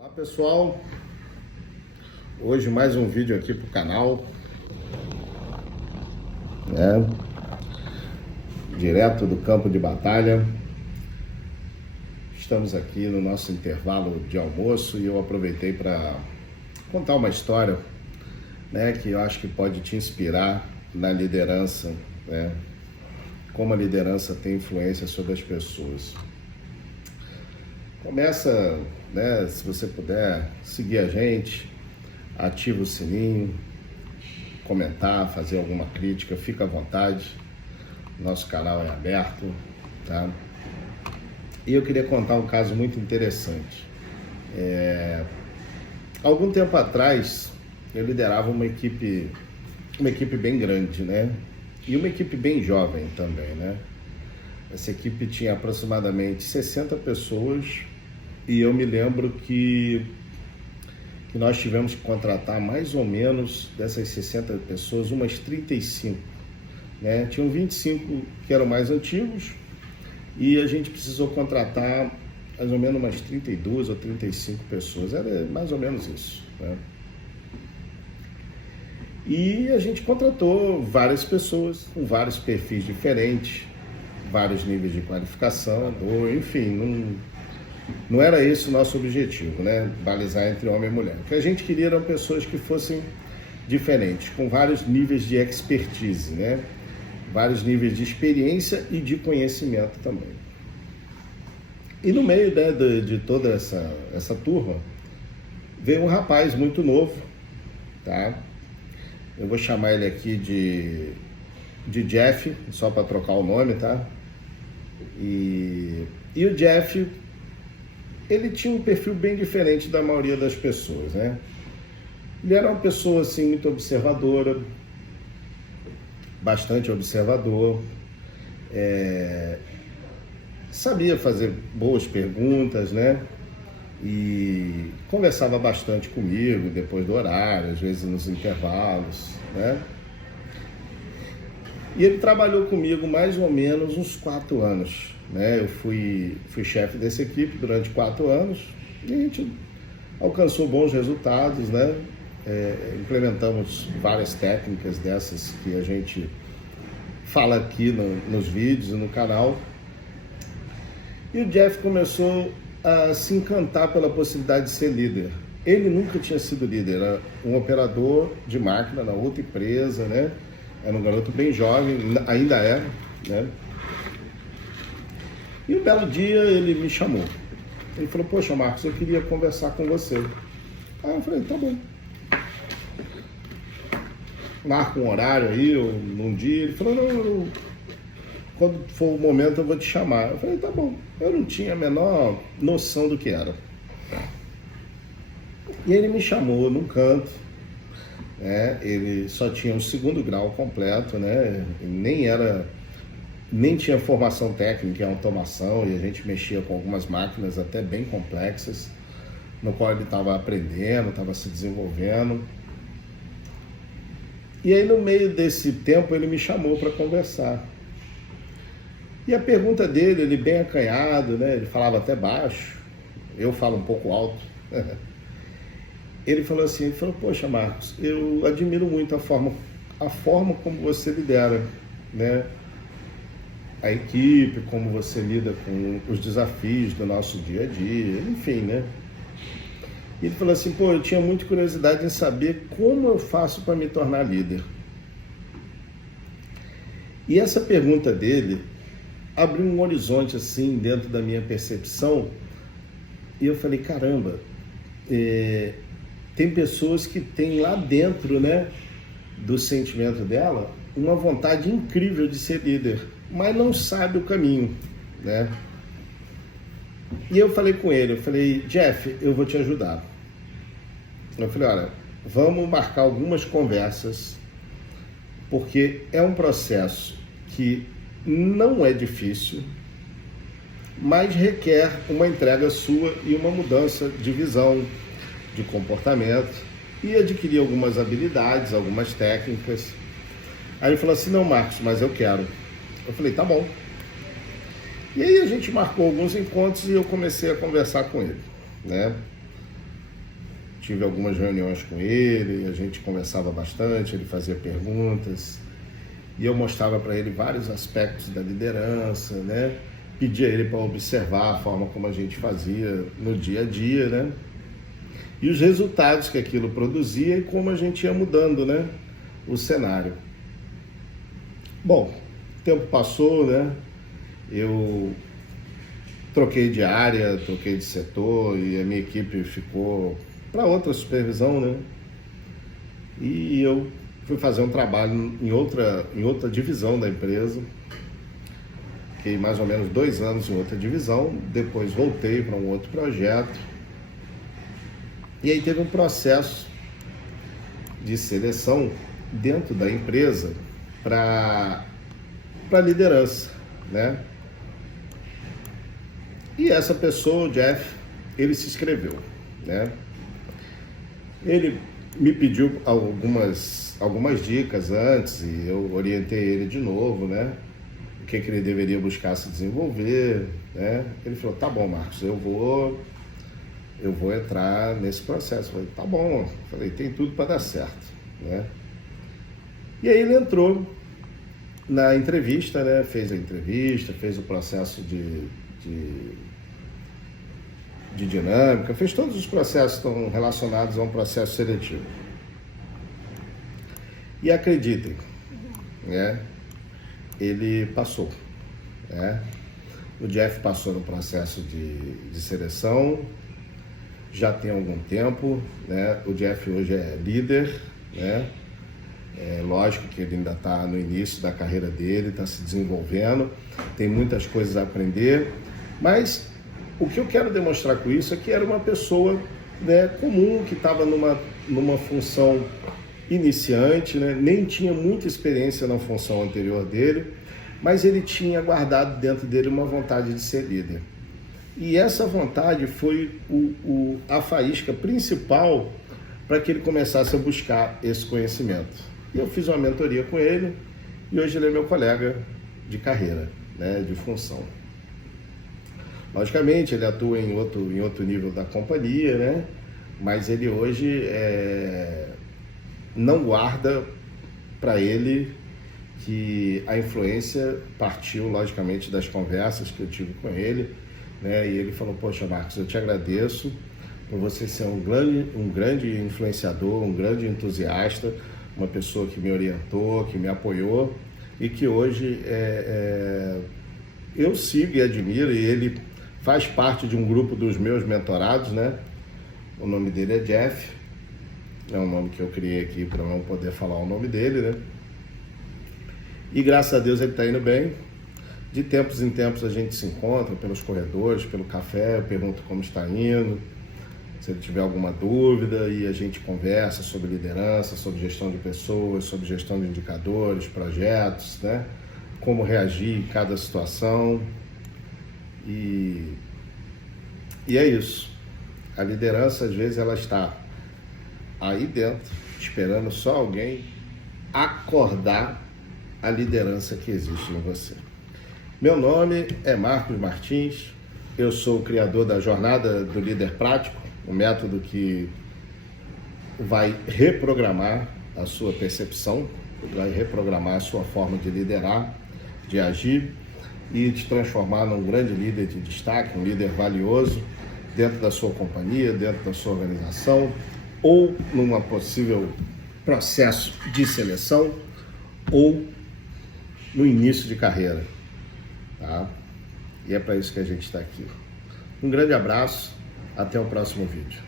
Olá pessoal, hoje mais um vídeo aqui para o canal, direto do campo de batalha. Estamos aqui no nosso intervalo de almoço e eu aproveitei para contar uma história, que eu acho que pode te inspirar na liderança, como a liderança tem influência sobre as pessoas. Começa, se você puder, seguir a gente, ativa o sininho, comentar, fazer alguma crítica, fica à vontade. Nosso canal é aberto, tá? E eu queria contar um caso muito interessante. Algum tempo atrás, eu liderava uma equipe bem grande, E uma equipe bem jovem também, Essa equipe tinha aproximadamente 60 pessoas e eu me lembro que nós tivemos que contratar mais ou menos dessas 60 pessoas, umas 35, Tinham 25 que eram mais antigos e a gente precisou contratar mais ou menos umas 32 ou 35 pessoas, era mais ou menos isso, E a gente contratou várias pessoas com vários perfis diferentes, vários níveis de qualificação, enfim, não era esse o nosso objetivo, balizar entre homem e mulher. O que a gente queria eram pessoas que fossem diferentes, com vários níveis de expertise, vários níveis de experiência e de conhecimento também. E no meio de toda essa turma, veio um rapaz muito novo, Eu vou chamar ele aqui de Jeff, só para trocar o nome, E o Jeff, ele tinha um perfil bem diferente da maioria das pessoas, Ele era uma pessoa, assim, muito observadora, bastante observador, sabia fazer boas perguntas, E conversava bastante comigo depois do horário, às vezes nos intervalos, E ele trabalhou comigo mais ou menos uns 4 anos, Eu fui chefe dessa equipe durante 4 anos e a gente alcançou bons resultados, Implementamos várias técnicas dessas que a gente fala aqui nos vídeos e no canal. E o Jeff começou a se encantar pela possibilidade de ser líder. Ele nunca tinha sido líder, era um operador de máquina na outra empresa, Era um garoto bem jovem, ainda é, E um belo dia ele me chamou. Ele falou: "Poxa, Marcos, eu queria conversar com você." Aí eu falei: "Tá bom. Marca um horário aí, ou num dia." Ele falou: "Não, quando for o momento eu vou te chamar." Eu falei: "Tá bom." Eu não tinha a menor noção do que era. E ele me chamou num canto, Ele só tinha o 2º grau completo, nem tinha formação técnica em automação, e a gente mexia com algumas máquinas até bem complexas, no qual ele estava aprendendo, estava se desenvolvendo. E aí, no meio desse tempo, ele me chamou para conversar. E a pergunta dele, ele bem acanhado, ele falava até baixo, eu falo um pouco alto. Ele falou assim, "Poxa, Marcos, eu admiro muito a forma como você lidera, a equipe, como você lida com os desafios do nosso dia a dia, enfim, E ele falou assim: "Eu tinha muita curiosidade em saber como eu faço para me tornar líder." E essa pergunta dele abriu um horizonte assim dentro da minha percepção, e eu falei: caramba, tem pessoas que têm lá dentro, do sentimento dela, uma vontade incrível de ser líder, mas não sabe o caminho, E eu falei com ele, eu falei: "Jeff, eu vou te ajudar." Eu falei: "Olha, vamos marcar algumas conversas, porque é um processo que não é difícil, mas requer uma entrega sua e uma mudança de visão, de comportamento, e adquirir algumas habilidades, algumas técnicas." Aí ele falou assim: "Não, Marcos, mas eu quero." Eu falei: "Tá bom." E aí a gente marcou alguns encontros e eu comecei a conversar com ele, tive algumas reuniões com ele, a gente conversava bastante, ele fazia perguntas e eu mostrava para ele vários aspectos da liderança, né? Pedia ele para observar a forma como a gente fazia no dia a dia, né? E os resultados que aquilo produzia e como a gente ia mudando, né? O cenário. Bom, o tempo passou, né? Eu troquei de área, troquei de setor e a minha equipe ficou para outra supervisão, né? E eu fui fazer um trabalho em outra divisão da empresa. Fiquei mais ou menos 2 anos em outra divisão, depois voltei para um outro projeto. E aí teve um processo de seleção dentro da empresa para liderança, né? E essa pessoa, o Jeff, ele se inscreveu, né? Ele me pediu algumas dicas antes e eu orientei ele de novo, né? O que ele deveria buscar se desenvolver, né? Ele falou, tá bom, Marcos, eu vou entrar nesse processo. Eu falei, tá bom. Eu falei, tem tudo para dar certo, né? E aí ele entrou na entrevista, né? Fez a entrevista, fez o processo de dinâmica, fez todos os processos que estão relacionados a um processo seletivo. E acreditem, né? Ele passou, né? O Jeff passou no processo de seleção, já tem algum tempo, né? O Jeff hoje é líder, né? É lógico que ele ainda está no início da carreira dele, está se desenvolvendo, tem muitas coisas a aprender, mas o que eu quero demonstrar com isso é que era uma pessoa, né, comum, que estava numa função iniciante, né? Nem tinha muita experiência na função anterior dele, mas ele tinha guardado dentro dele uma vontade de ser líder. E essa vontade foi a faísca principal para que ele começasse a buscar esse conhecimento. E eu fiz uma mentoria com ele e hoje ele é meu colega de carreira, né, de função. Logicamente, ele atua em outro nível da companhia, né, mas ele hoje não guarda para ele que a influência partiu, logicamente, das conversas que eu tive com ele, né, e ele falou, poxa, Marcos, eu te agradeço por você ser um grande influenciador, um grande entusiasta, uma pessoa que me orientou, que me apoiou e que hoje eu sigo e admiro, e ele faz parte de um grupo dos meus mentorados, né? O nome dele é Jeff, é um nome que eu criei aqui para não poder falar o nome dele, né? E graças a Deus ele está indo bem. De tempos em tempos a gente se encontra pelos corredores, pelo café, eu pergunto como está indo, se ele tiver alguma dúvida, e a gente conversa sobre liderança, sobre gestão de pessoas, sobre gestão de indicadores, projetos, né? Como reagir em cada situação. E é isso. A liderança, às vezes, ela está aí dentro, esperando só alguém acordar a liderança que existe em você. Meu nome é Marcos Martins, eu sou o criador da Jornada do Líder Prático, um método que vai reprogramar a sua percepção, vai reprogramar a sua forma de liderar, de agir e te transformar num grande líder de destaque, um líder valioso dentro da sua companhia, dentro da sua organização ou num possível processo de seleção ou no início de carreira, tá? E é para isso que a gente está aqui. Um grande abraço, até o próximo vídeo.